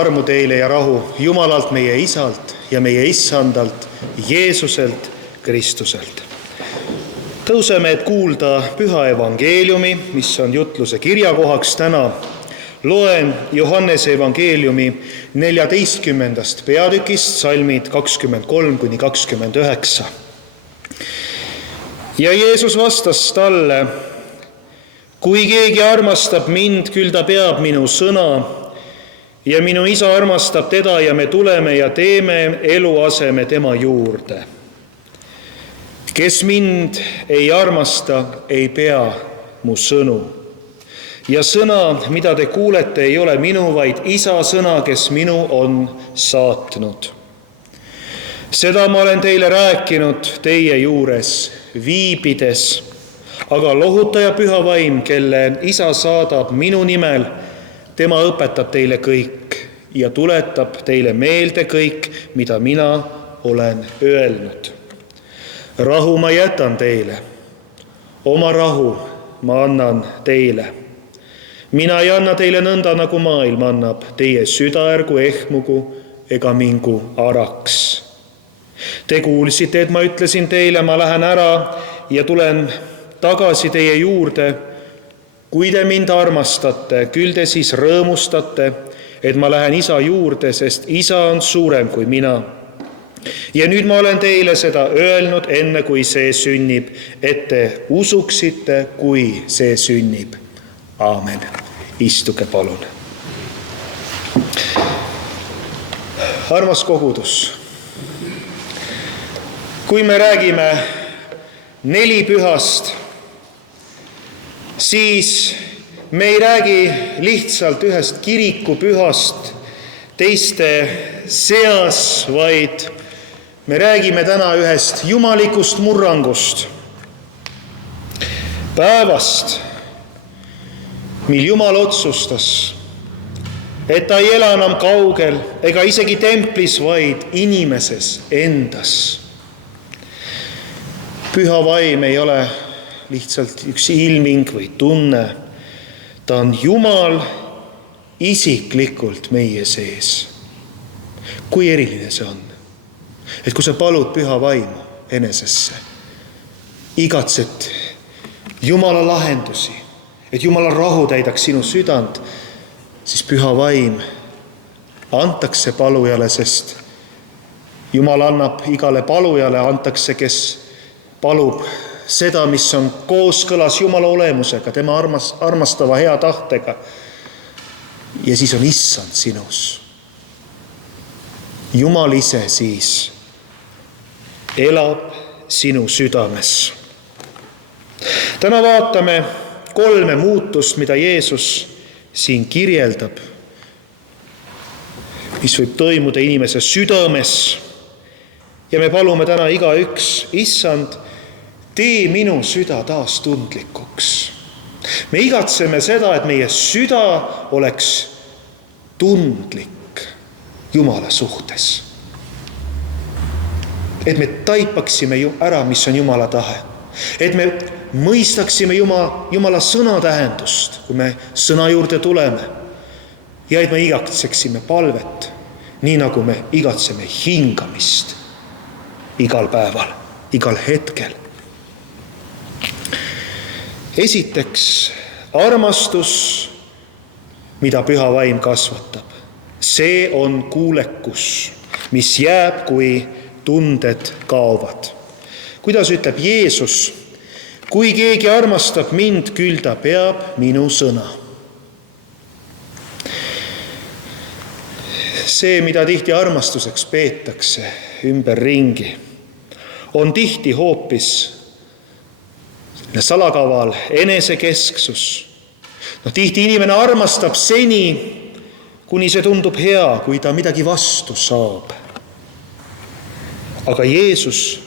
Armu teile ja rahu Jumalalt, meie Isalt ja meie Issandalt, Jeesuselt Kristuselt. Tõuseme, et kuulda püha evangeeliumi, mis on jutluse kirjakohaks täna. Loen Johannese evangeeliumi 14. peatükist, salmid 23-29. Ja Jeesus vastas talle: kui keegi armastab mind, küll ta peab minu sõna, ja minu Isa armastab teda ja me tuleme ja teeme eluaseme tema juurde. Kes mind ei armasta, ei pea mu sõnu. Ja sõna, mida te kuulete, ei ole minu, vaid Isa sõna, kes minu on saatnud. Seda ma olen teile rääkinud teie juures viibides, aga lohutaja Püha Vaim, kelle Isa saadab minu nimel, tema õpetab teile kõik ja tuletab teile meelde kõik, mida mina olen öelnud. Rahu ma jätan teile, oma rahu ma annan teile. Mina ei anna teile nõnda, nagu maailm annab, teie süda ärgu ehmugu ega mingu araks. Te kuulsite, et ma ütlesin teile, ma lähen ära ja tulen tagasi teie juurde. Kui te mind armastate, küll te siis rõõmustate, et ma lähen Isa juurde, sest Isa on suurem kui mina. Ja nüüd ma olen teile seda öelnud, enne kui see sünnib, et te usuksite, kui see sünnib. Aamen. Istuge palun. Armas kogudus, kui me räägime nelipühast, siis me ei räägi lihtsalt ühest kirikupühast teiste seas, vaid me räägime täna ühest jumalikust murrangust. Päevast, mil Jumal otsustas, et ta ei ela enam kaugel ega isegi templis, vaid inimeses endas. Püha Vaim ei ole lihtsalt üks ilming või tunne. Ta on Jumal isiklikult meie sees. Kui eriline see on, et kui sa palud Püha Vaimu enesesse, igatsed Jumala lahendusi, et Jumala rahu täidaks sinu südant, siis Püha Vaim antakse palujale, sest Jumal annab igale palujale, antakse, kes palub seda, mis on kooskõlas Jumala olemusega, tema armastava hea tahtega. Ja siis on Issand sinus. Jumal ise siis elab sinu südames. Täna vaatame 3 muutust, mida Jeesus siin kirjeldab, mis võib toimuda inimese südames. Ja me palume täna igaüks: Issand, tee minu süda taas tundlikuks. Me igatseme seda, et meie süda oleks tundlik Jumala suhtes. Et me taipaksime ära, mis on Jumala tahe. Et me mõistaksime Jumala sõna tähendust, kui me sõna juurde tuleme. Ja et me igatseksime palvet, nii nagu me igatseme hingamist igal päeval, igal hetkel. Esiteks, armastus, mida Püha Vaim kasvatab. See on kuulekus, mis jääb, kui tunded kaovad. Kuidas ütleb Jeesus: kui keegi armastab mind, küll ta peab minu sõna. See, mida tihti armastuseks peetakse ümberringi, on tihti hoopis salakaval enesekesksus. Tihti inimene armastab seni, kuni see tundub hea, kui ta midagi vastu saab. Aga Jeesus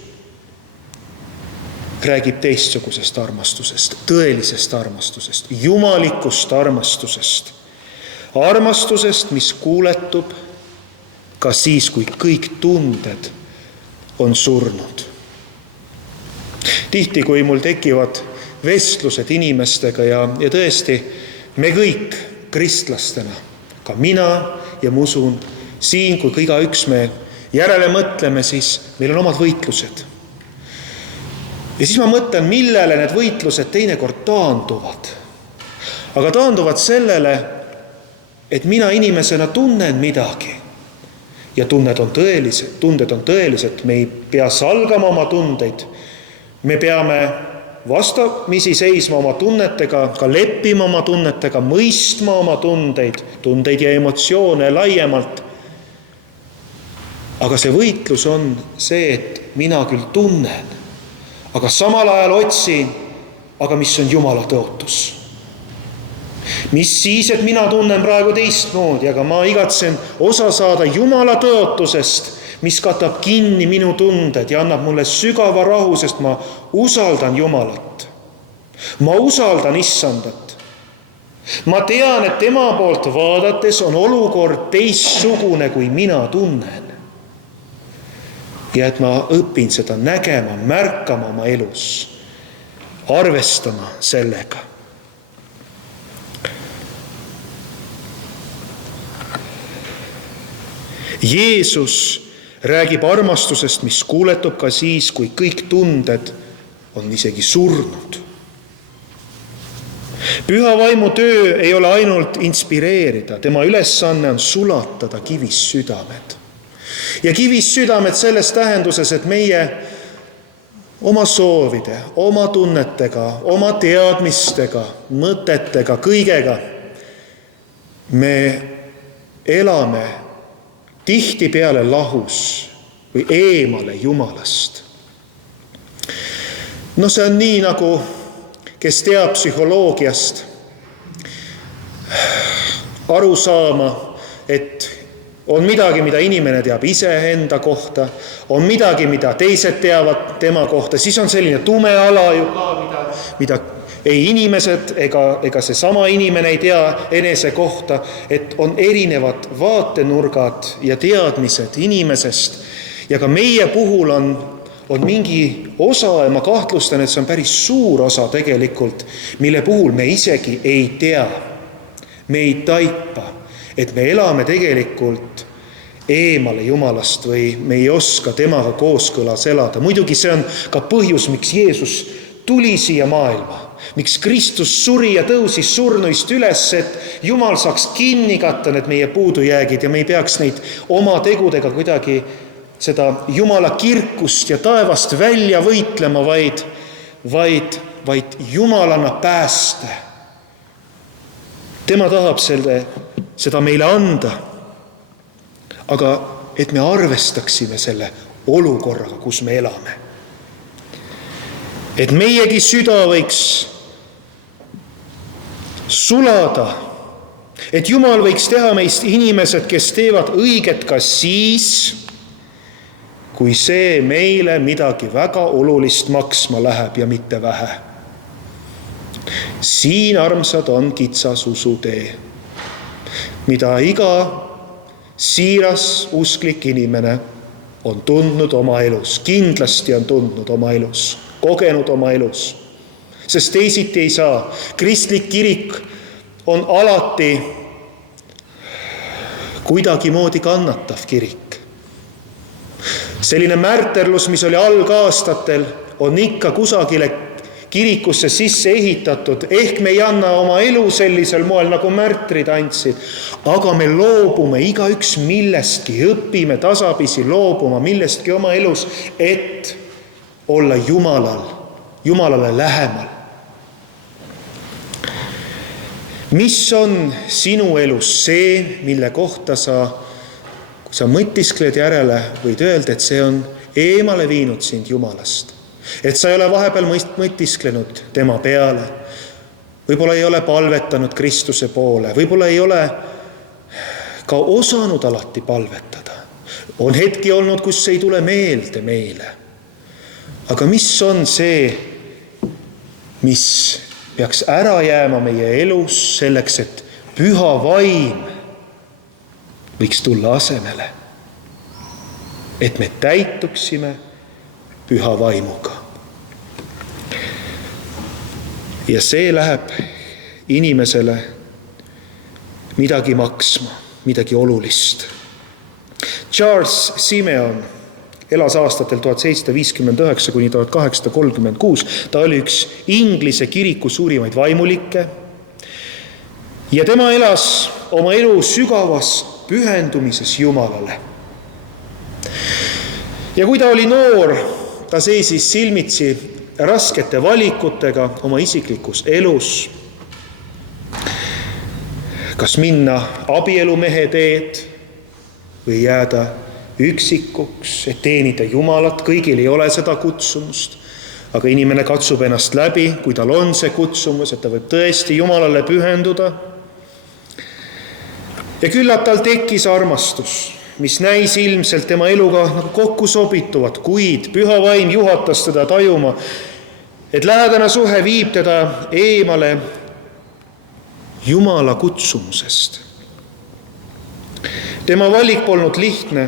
räägib teistsugusest armastusest, tõelisest armastusest, jumalikust armastusest. Armastusest, mis kuuletub ka siis, kui kõik tunded on surnud. Tihti, kui mul tekivad vestlused inimestega ja tõesti me kõik kristlastena, ka mina ja ma usun, siin kui igaüks me järele mõtleme, siis meil on omad võitlused. Ja siis ma mõtlen, millele need võitlused teinekord taanduvad. Aga taanduvad sellele, et mina inimesena tunnen midagi. Ja tunded on tõelised. Me ei pea salgama oma tundeid. Me peame vastamisi seisma oma tunnetega, ka leppima oma tunnetega, mõistma oma tundeid ja emotsioone laiemalt. Aga see võitlus on see, et mina küll tunnen, aga samal ajal otsin, aga mis on Jumala tõotus. Mis siis, et mina tunnen praegu teistmoodi, aga ma igatsen osa saada Jumala tõotusest, mis katab kinni minu tunded ja annab mulle sügava rahu, sest ma usaldan Jumalat. Ma usaldan Issandat. Ma tean, et tema poolt vaadates on olukord teistsugune, kui mina tunnen. Ja et ma õpin seda nägema, märkama oma elus, arvestama sellega. Jeesus räägib armastusest, mis kuuletub ka siis, kui kõik tunded on isegi surnud. Püha vaimu töö ei ole ainult inspireerida, tema ülesanne on sulatada kivis südamed. Ja kivis südamed selles tähenduses, et meie oma soovide, oma tunnetega, oma teadmistega, mõtetega, kõigega me elame tihtipeale lahus või eemale Jumalast. No see on nii, nagu kes teab psühholoogiast aru saama, et on midagi, mida inimene teab ise enda kohta, on midagi, mida teised teavad tema kohta, siis on selline tume ala ju ka, mida ei inimesed ega see sama inimene ei tea enese kohta, et on erinevad vaatenurgad ja teadmised inimesest. Ja ka meie puhul on mingi osa, ja ma kahtlustan, et see on päris suur osa tegelikult, mille puhul me isegi ei tea, me ei taipa, et me elame tegelikult eemale Jumalast või me ei oska temaga kooskõlas elada. Muidugi see on ka põhjus, miks Jeesus tuli siia maailma, miks Kristus suri ja tõusis surnuist üles, et Jumal saaks kinni katta need meie puudujäägid ja me ei peaks neid oma tegudega kuidagi seda Jumala kirkust ja taevast välja võitlema, vaid Jumal annab pääste. Tema tahab seda meile anda, aga et me arvestaksime selle olukorraga, kus me elame. Et meiegi süda võiks sulada, et Jumal võiks teha meist inimesed, kes teevad õiget ka siis, kui see meile midagi väga olulist maksma läheb ja mitte vähe. Siin, armsad, on kitsas usutee, mida iga siiras usklik inimene on tundnud oma elus, kindlasti on tundnud oma elus, kogenud oma elus, sest teisiti ei saa. Kristlik kirik on alati kuidagimoodi kannatav kirik. Selline märterlus, mis oli algaastatel, on ikka kusagile kirikusse sisse ehitatud, ehk me ei anna oma elu sellisel moel, nagu märtrid andsid, aga me loobume igaüks millestki, õpime tasapisi loobuma millestki oma elus, et olla Jumalale lähemal. Mis on sinu elus see, mille kohta kui sa mõtiskled järele, võid öelda, et see on eemale viinud sind Jumalast? Et sa ei ole vahepeal mõtisklenud tema peale, võib-olla ei ole palvetanud Kristuse poole, võib-olla ei ole ka osanud alati palvetada. On hetki olnud, kus ei tule meelde meile. Aga mis on see, mis peaks ära jääma meie elus selleks, et püha vaim võiks tulla asemele, et me täituksime püha vaimuga. Ja see läheb inimesele midagi maksma. midagi olulist. Charles Simeon elas aastatel 1759 kuni 1836. Ta oli üks Inglise kiriku suurimaid vaimulikke ja tema elas oma elu sügavas pühendumises Jumalale. Ja kui ta oli noor, ta seisis silmitsi raskete valikutega oma isiklikus elus. Kas minna abielumehe teed või jääda üksikuks, et teenida Jumalat. Kõigil ei ole seda kutsumust, aga inimene katsub ennast läbi, kui tal on see kutsumus, et ta võib tõesti Jumalale pühenduda. Ja küllap tal tekkis armastus, mis näis ilmselt tema eluga nagu kokku sobituvat, kuid püha vaim juhatas teda tajuma, et lähedane suhe viib teda eemale Jumala kutsumusest. Tema valik polnud lihtne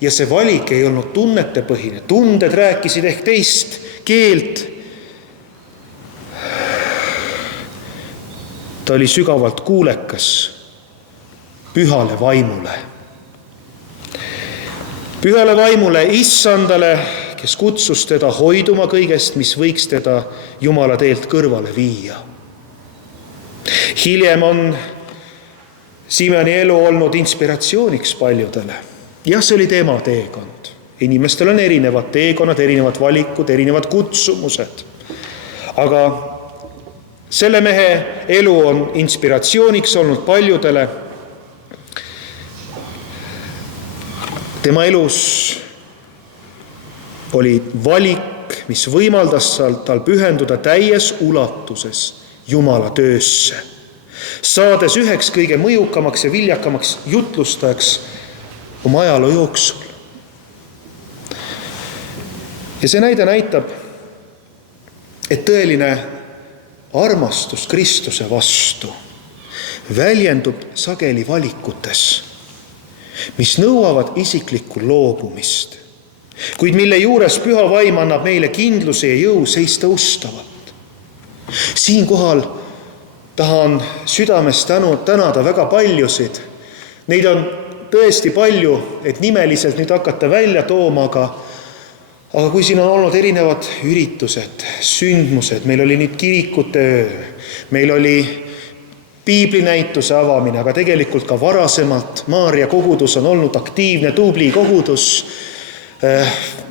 ja see valik ei olnud tunnetepõhine. Tunded rääkisid ehk teist keelt. Ta oli sügavalt kuulekas pühale vaimule. Pühale vaimule, issandale, kes kutsus teda hoiduma kõigest, mis võiks teda Jumala teelt kõrvale viia. Hiljem on Simeoni elu olnud inspiratsiooniks paljudele. Jah, see oli tema teekond. Inimestel on erinevad teekonnad, erinevad valikud, erinevad kutsumused. Aga selle mehe elu on inspiratsiooniks olnud paljudele. Tema elus oli valik, mis võimaldas tal pühenduda täies ulatuses Jumala töösse, saades üheks kõige mõjukamaks ja viljakamaks jutlustajaks oma ajaloo jooksul. Ja see näide näitab, et tõeline armastus Kristuse vastu väljendub sageli valikutes, mis nõuavad isiklikku loobumist, kuid mille juures püha vaim annab meile kindluse ja jõu seista ustavalt. Siinkohal tahan südamest tänada väga paljusid. Neid on tõesti palju, et nimeliselt nüüd hakata välja tooma, aga kui siin on olnud erinevad üritused, sündmused, meil oli nüüd kirikute öö, meil oli piiblinäituse avamine, aga tegelikult ka varasemalt Maarja kogudus on olnud aktiivne, tubli kogudus,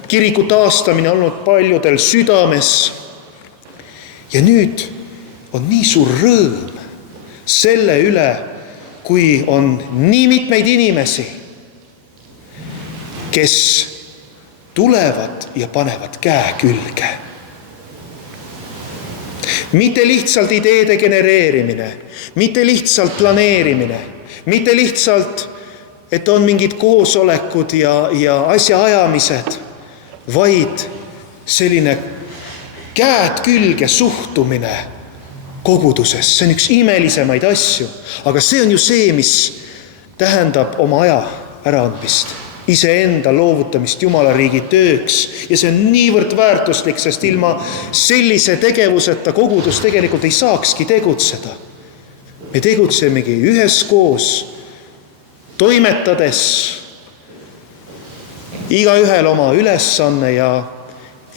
kiriku taastamine on olnud paljudel südames. Ja nüüd on nii suur rõõm selle üle, kui on nii mitmeid inimesi, kes tulevad ja panevad käe külge. Mitte lihtsalt ideede genereerimine, mitte lihtsalt planeerimine, mitte lihtsalt, et on mingid koosolekud ja asjaajamised, vaid selline käed külge suhtumine koguduses. See on üks imelisemaid asju, aga see on ju see, mis tähendab oma aja äraandmist, iseenda loovutamist Jumala riigi tööks. Ja see on niivõrd väärtuslik, sest ilma sellise tegevuseta kogudus tegelikult ei saakski tegutseda. Me tegutsemegi üheskoos, toimetades igaühel oma ülesanne ja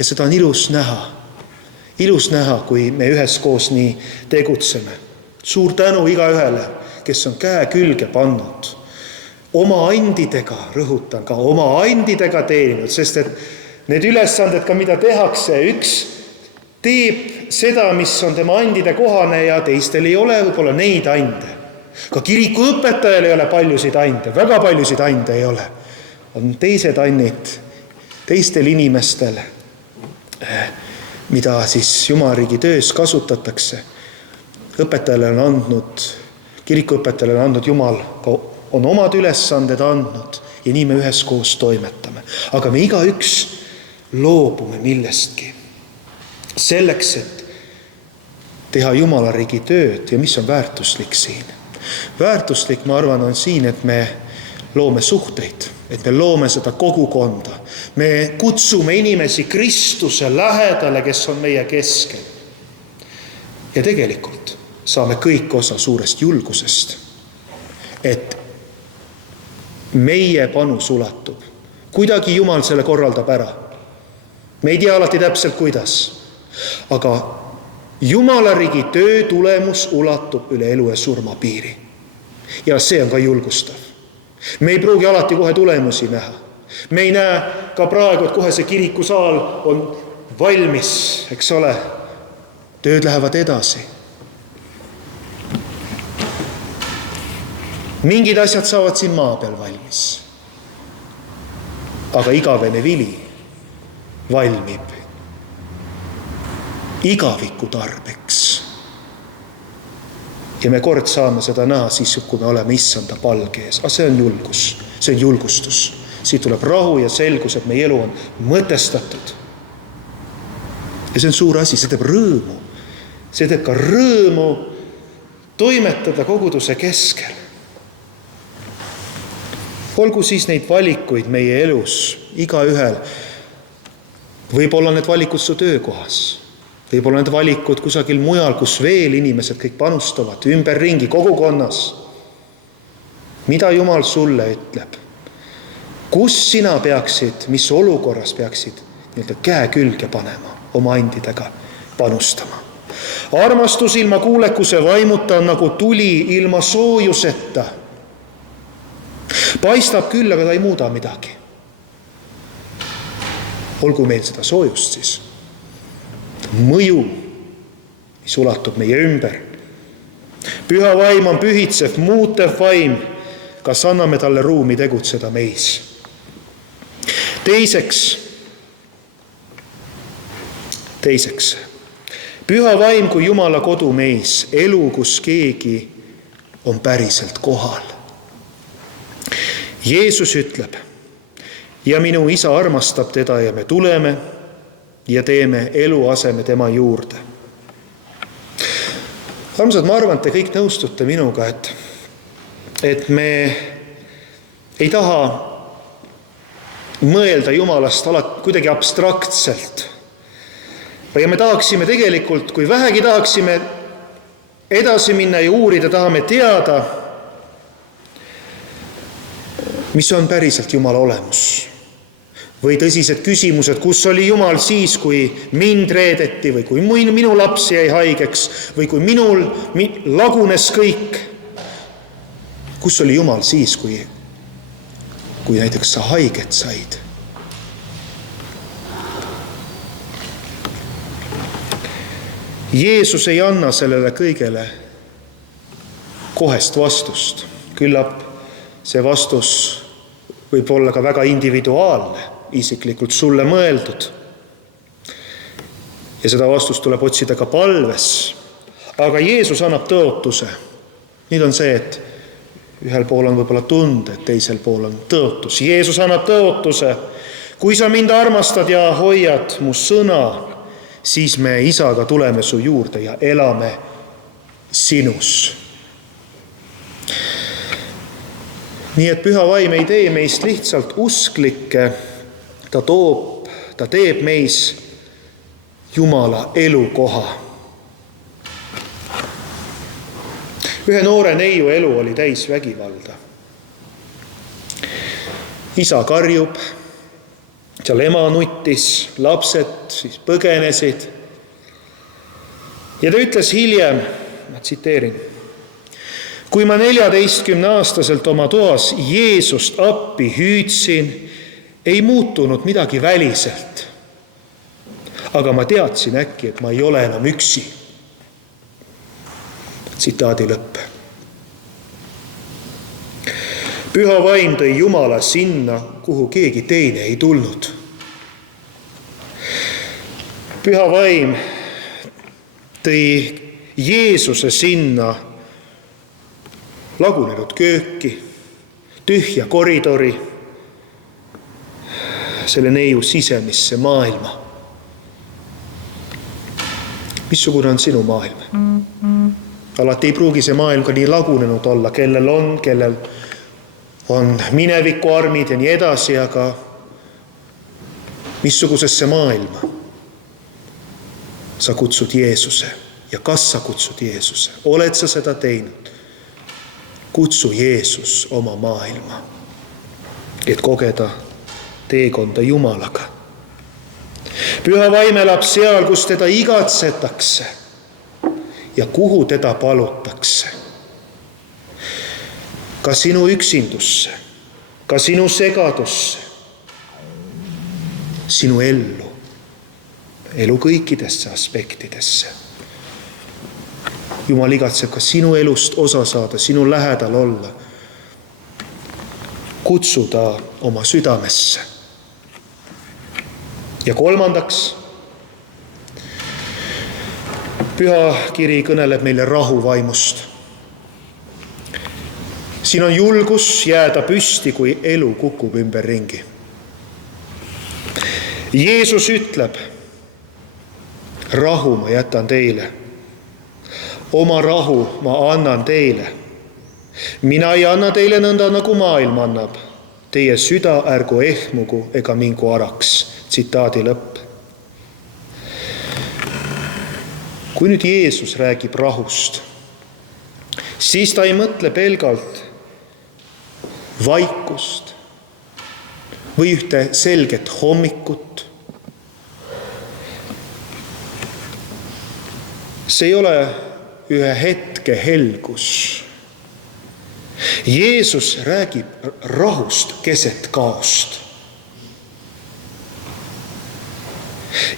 seda on ilus näha. Ilus näha, kui me üheskoos nii tegutseme. Suur tänu igaühele, kes on käe külge pannud. Oma andidega, rõhutan ka, oma andidega teeninud, sest et need ülesanded ka mida tehakse, üks teeb seda, mis on tema andide kohane ja teistel ei ole võib-olla neid ande. Ka kiriku õpetajal ei ole paljusid ande, väga paljusid ande ei ole. On teised annid teistel inimestel, mida siis Jumalariigi töös kasutatakse. Õpetajale on andnud, kirikuõpetajale on andnud Jumal, on omad ülesanded andnud ja nii me üheskoos toimetame. Aga me igaüks loobume millestki selleks, et teha Jumalariigi tööd ja mis on väärtuslik siin. Väärtuslik, ma arvan, on siin, et me loome suhteid, et me loome seda kogukonda. Me kutsume inimesi Kristuse lähedale, kes on meie keskel. Ja tegelikult saame kõik osa suurest julgusest, et meie panus ulatub. Kuidagi Jumal selle korraldab ära. Me ei tea alati täpselt, kuidas. Aga Jumala riigi töö tulemus ulatub üle elu ja surma piiri. Ja see on ka julgustav. Me ei pruugi alati kohe tulemusi näha. Me ei näe ka praegu, et kohe see kirikusaal on valmis, eks ole. Tööd lähevad edasi. Mingid asjad saavad siin maa peal valmis. Aga igavene vili valmib igaviku tarbeks. Ja me kord saame seda näha siis, kui me oleme issanda palge ees. Aga see on julgus, see on julgustus. Siit tuleb rahu ja selgus, et meie elu on mõtestatud. Ja see on suur asi, see teeb rõõmu. See teeb ka rõõmu toimetada koguduse keskel. Olgu siis neid valikuid meie elus, igaühel. Võib-olla need valikud su töökohas. Võib-olla need valikud kusagil mujal, kus veel inimesed kõik panustavad, ümberringi, kogukonnas. Mida Jumal sulle ütleb? Kus sina peaksid, mis olukorras peaksid käe külge panema, oma andidega panustama? Armastus ilma kuulekuse vaimuta on nagu tuli ilma soojuseta. Paistab küll, aga ta ei muuda midagi. Olgu meil seda soojust siis. Mõju, mis ulatub meie ümber. Püha vaim on pühitsev, muutev vaim. Kas anname talle ruumi tegutseda meis? Teiseks. Püha vaim kui Jumala kodu meis, elu, kus keegi on päriselt kohal. Jeesus ütleb, ja minu isa armastab teda ja me tuleme ja teeme eluaseme tema juurde. Armsad, ma arvan, et te kõik nõustute minuga, et me ei taha mõelda Jumalast alati kuidagi abstraktselt. Ja me tahaksime tegelikult, kui vähegi tahaksime edasi minna ja uurida, tahame teada, mis on päriselt Jumala olemus. Või tõsised küsimused, kus oli Jumal siis, kui mind reedeti või kui minu laps jäi haigeks või kui minul lagunes kõik. Kus oli Jumal siis, kui näiteks sa haiget said? Jeesus ei anna sellele kõigele kohest vastust. Küllap see vastus võib olla ka väga individuaalne, isiklikult sulle mõeldud. Ja seda vastust tuleb otsida ka palves. Aga Jeesus annab tõotuse. Nüüd on see, et ühel pool on võib-olla tunde, teisel pool on tõotus. Jeesus annab tõotuse. Kui sa mind armastad ja hoiad mu sõna, siis me isaga tuleme su juurde ja elame sinus. Nii et püha vaim ei tee meist lihtsalt usklikke, ta teeb meis Jumala elukoha. Ühe noore neiu elu oli täis vägivalda. Isa karjub, seal ema nuttis, lapsed siis põgenesid. Ja ta ütles hiljem, ma tsiteerin, kui ma 14-aastaselt oma toas Jeesust appi hüüdsin, ei muutunud midagi väliselt. Aga ma teadsin äkki, et ma ei ole enam üksi. Tsitaadi lõpp. Püha vaim tõi Jumala sinna, kuhu keegi teine ei tulnud. Püha vaim tõi Jeesuse sinna lagunenud kööki, tühja koridori, selle neiu sisemisse maailma. Missugune on sinu maailm? Alati ei pruugi see maailm ka nii lagunenud olla, kellel on mineviku armid ja nii edasi, aga missugusesse maailma sa kutsud Jeesuse ja kas sa kutsud Jeesuse? Oled sa seda teinud? Kutsu Jeesus oma maailma. et kogeda teekonda Jumalaga. Püha vaim elab seal, kus teda igatsetakse ja kuhu teda palutakse. Ka sinu üksindusse, ka sinu segadusse, sinu elu kõikidesse aspektidesse. Jumal igatseb ka sinu elust osa saada, sinu lähedal olla, kutsuda oma südamesse. Ja kolmandaks, Püha kiri kõneleb meile rahu vaimust. Siin on julgus jääda püsti, kui elu kukub ümberringi. Jeesus ütleb, rahu ma jätan teile. Oma rahu ma annan teile. Mina ei anna teile nõnda, nagu maailm annab. Teie süda ärgu ehmugu ega mingu araks. Tsitaadi lõpp. Kui nüüd Jeesus räägib rahust, siis ta ei mõtle pelgalt vaikust või ühte selget hommikut. See ei ole ühe hetke helgus. Jeesus räägib rahust keset kaost.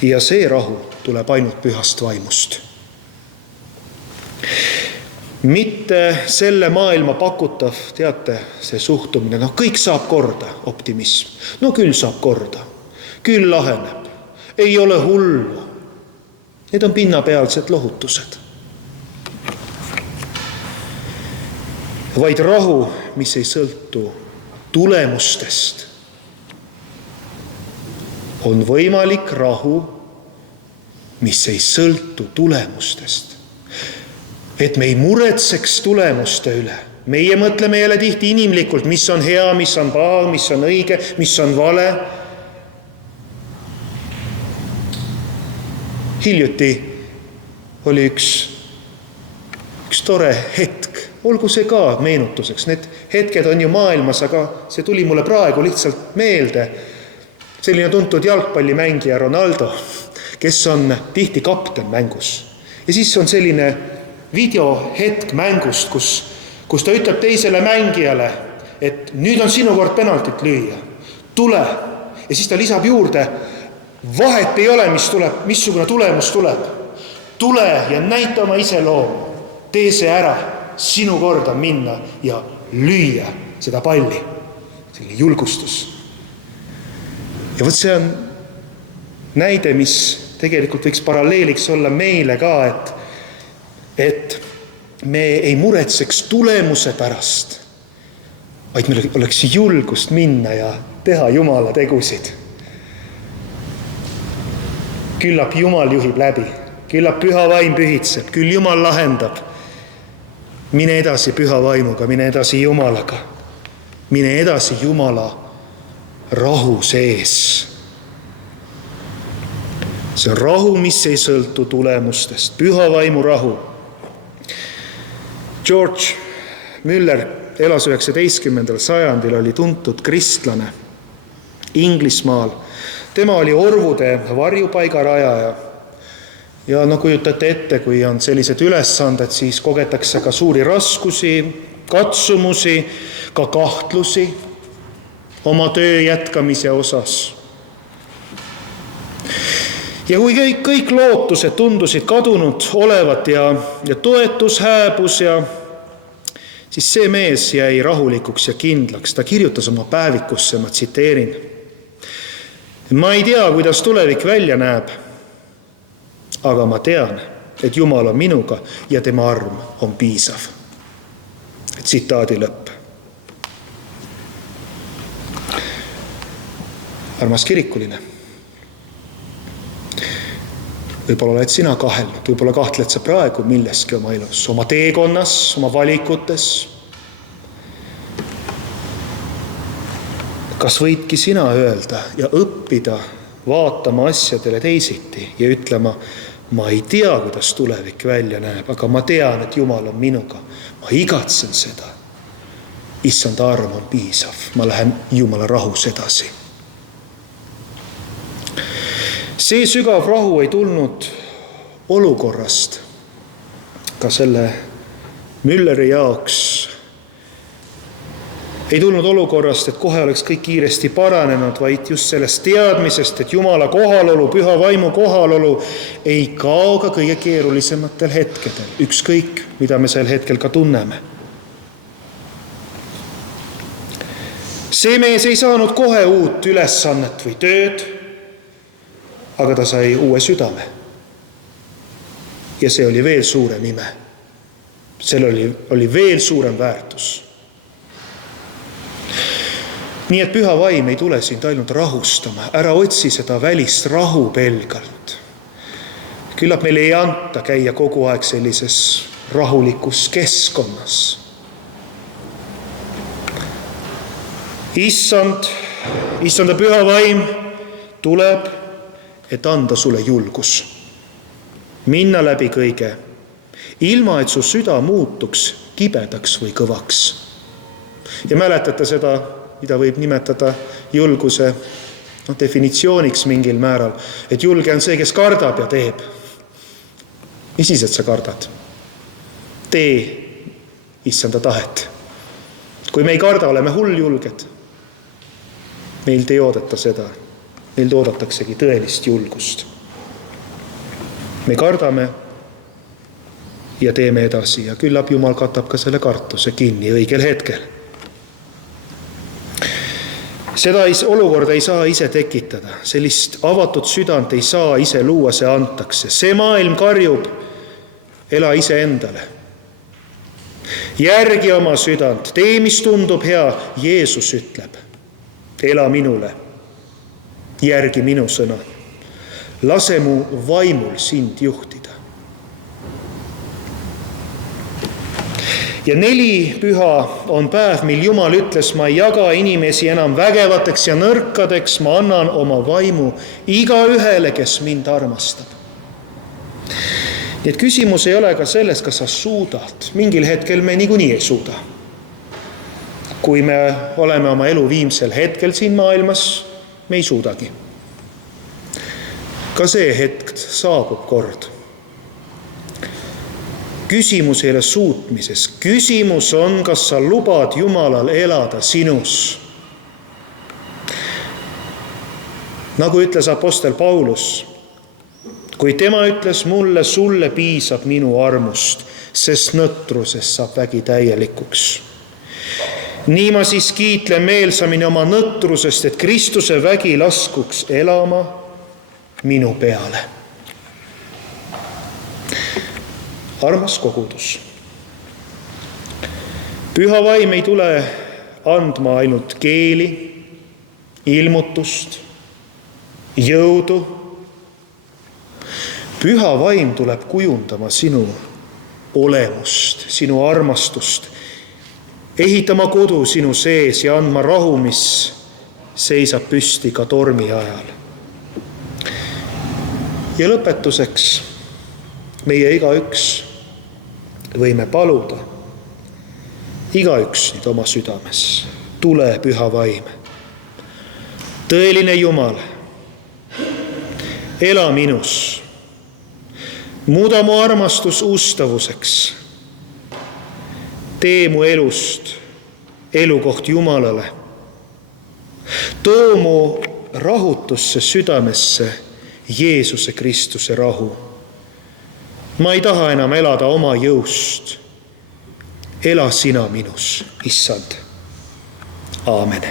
Ja see rahu tuleb ainult pühast vaimust. Mitte selle maailma pakutav, teate, see suhtumine, kõik saab korda, optimism. Küll saab korda, küll laheneb, ei ole hullu. Need on pinnapealsed lohutused. Vaid rahu, mis ei sõltu tulemustest, on võimalik rahu, mis ei sõltu tulemustest. Et me ei muretseks tulemuste üle. Meie mõtleme jälle tihti inimlikult, mis on hea, mis on paha, mis on õige, mis on vale. Hiljuti oli üks tore hetk. Olgu see ka meenutuseks. Need hetked on ju maailmas, aga see tuli mulle praegu lihtsalt meelde. Selline tuntud jalgpallimängija Ronaldo, kes on tihti kapten mängus. Ja siis on selline videohetk mängust, kus ta ütleb teisele mängijale, et nüüd on sinu kord penaltit lüüa. Tule. Ja siis ta lisab juurde, vahet ei ole, missugune tulemus tuleb. Tule ja näita oma iseloomu. Tee see ära, sinu kord on minna ja lüüa seda palli. Selline julgustus. Ja võt see on näide, mis tegelikult võiks paralleeliks olla meile ka, et me ei muretseks tulemuse pärast, vaid meil oleks julgust minna ja teha Jumala tegusid. Küllap Jumal juhib läbi, küllap püha vaim pühitseb, küll Jumal lahendab. Mine edasi püha vaimuga, mine edasi Jumalaga, mine edasi Jumala rahu sees. See on rahu, mis ei sõltu tulemustest, püha vaimu rahu. George Müller elas 19. sajandil, oli tuntud kristlane Inglismaal. Tema oli orvude varjupaiga rajaja. Ja kujutate ette, kui on sellised ülesanded, siis kogetakse ka suuri raskusi, katsumusi, ka kahtlusi oma töö jätkamise osas. Ja kui kõik lootused tundusid kadunud olevat ja toetus hääbus, siis see mees jäi rahulikuks ja kindlaks. Ta kirjutas oma päevikusse, ma tsiteerin. Ma ei tea, kuidas tulevik välja näeb, aga ma tean, et Jumal on minuga ja tema arm on piisav. Tsitaadi lõpp. Armas kirikuline. Võib-olla oled sina kahel, võib-olla kahtled sa praegu milleski oma elus, oma teekonnas, oma valikutes. Kas võidki sina öelda ja õppida vaatama asjadele teisiti ja ütlema, ma ei tea, kuidas tulevik välja näeb, aga ma tean, et Jumal on minuga. Ma igatsen seda. issanda arm on piisav, ma lähen Jumala rahus edasi. See sügav rahu ei tulnud olukorrast, ka selle Mülleri jaoks ei tulnud olukorrast, et kohe oleks kõik kiiresti paranenud, vaid just sellest teadmisest, et Jumala kohalolu, püha vaimu kohalolu ei kao ka kõige keerulisematel hetkedel, ükskõik, mida me sel hetkel ka tunneme. See mees ei saanud kohe uut ülesannet või tööd, aga ta sai uue südame. Ja see oli veel suurem ime. Sellel oli veel suurem väärtus. Nii et püha vaim ei tule sind ainult rahustama. Ära otsi seda välist rahu pelgalt. Küllap meil ei anta käia kogu aeg sellises rahulikus keskkonnas. Issanda püha vaim tuleb, et anda sulle julgus. Minna läbi kõige, ilma et su süda muutuks kibedaks või kõvaks. Ja mäletate seda, mida võib nimetada julguse definitsiooniks mingil määral, et julge on see, kes kardab ja teeb. Mis siis, et sa kardad? Tee issanda tahet. Kui me ei karda, oleme hulljulged. Meilt ei oodata seda. Meilt oodataksegi tõelist julgust. Me kardame ja teeme edasi ja küllap Jumal katab ka selle kartuse kinni õigel hetkel. Seda olukorda ei saa ise tekitada. Sellist avatud südant ei saa ise luua, see antakse. See maailm karjub, ela ise endale. Järgi oma südant, tee, mis tundub hea. Jeesus ütleb, ela minule, järgi minu sõna. Lase mu vaimul sind juhtida. Ja 4 püha on päev, mil Jumal ütles, ma ei jaga inimesi enam vägevateks ja nõrkadeks, ma annan oma vaimu iga ühele, kes mind armastab. Nii et küsimus ei ole ka selles, kas sa suudad. Mingil hetkel me niikuinii ei suuda. Kui me oleme oma elu viimsel hetkel siin maailmas, me ei suudagi. Ka see hetk saabub kord. Küsimus ei ole suutmises. Küsimus on, kas sa lubad Jumalal elada sinus. Nagu ütles apostel Paulus, kui tema ütles mulle, sulle piisab minu armust, sest nõtrusest saab vägi täielikuks. Nii ma siis kiitlen meelsamini oma nõtrusest, et Kristuse vägi laskuks elama minu peale. Armas kogudus. Püha vaim ei tule andma ainult keeli, ilmutust, jõudu. Püha vaim tuleb kujundama sinu olemust, sinu armastust, ehitama kodu sinu sees ja andma rahu, mis seisab püsti ka tormi ajal. Ja lõpetuseks meie igaüks võime paluda, igaüks nüüd oma südames, tule püha vaim. Tõeline Jumal, ela minus, muuda mu armastus ustavuseks, tee mu elust elukoht Jumalale, too mu rahutusse südamesse Jeesuse Kristuse rahu. Ma ei taha enam elada oma jõust. Ela sina minus, issand. Aamen.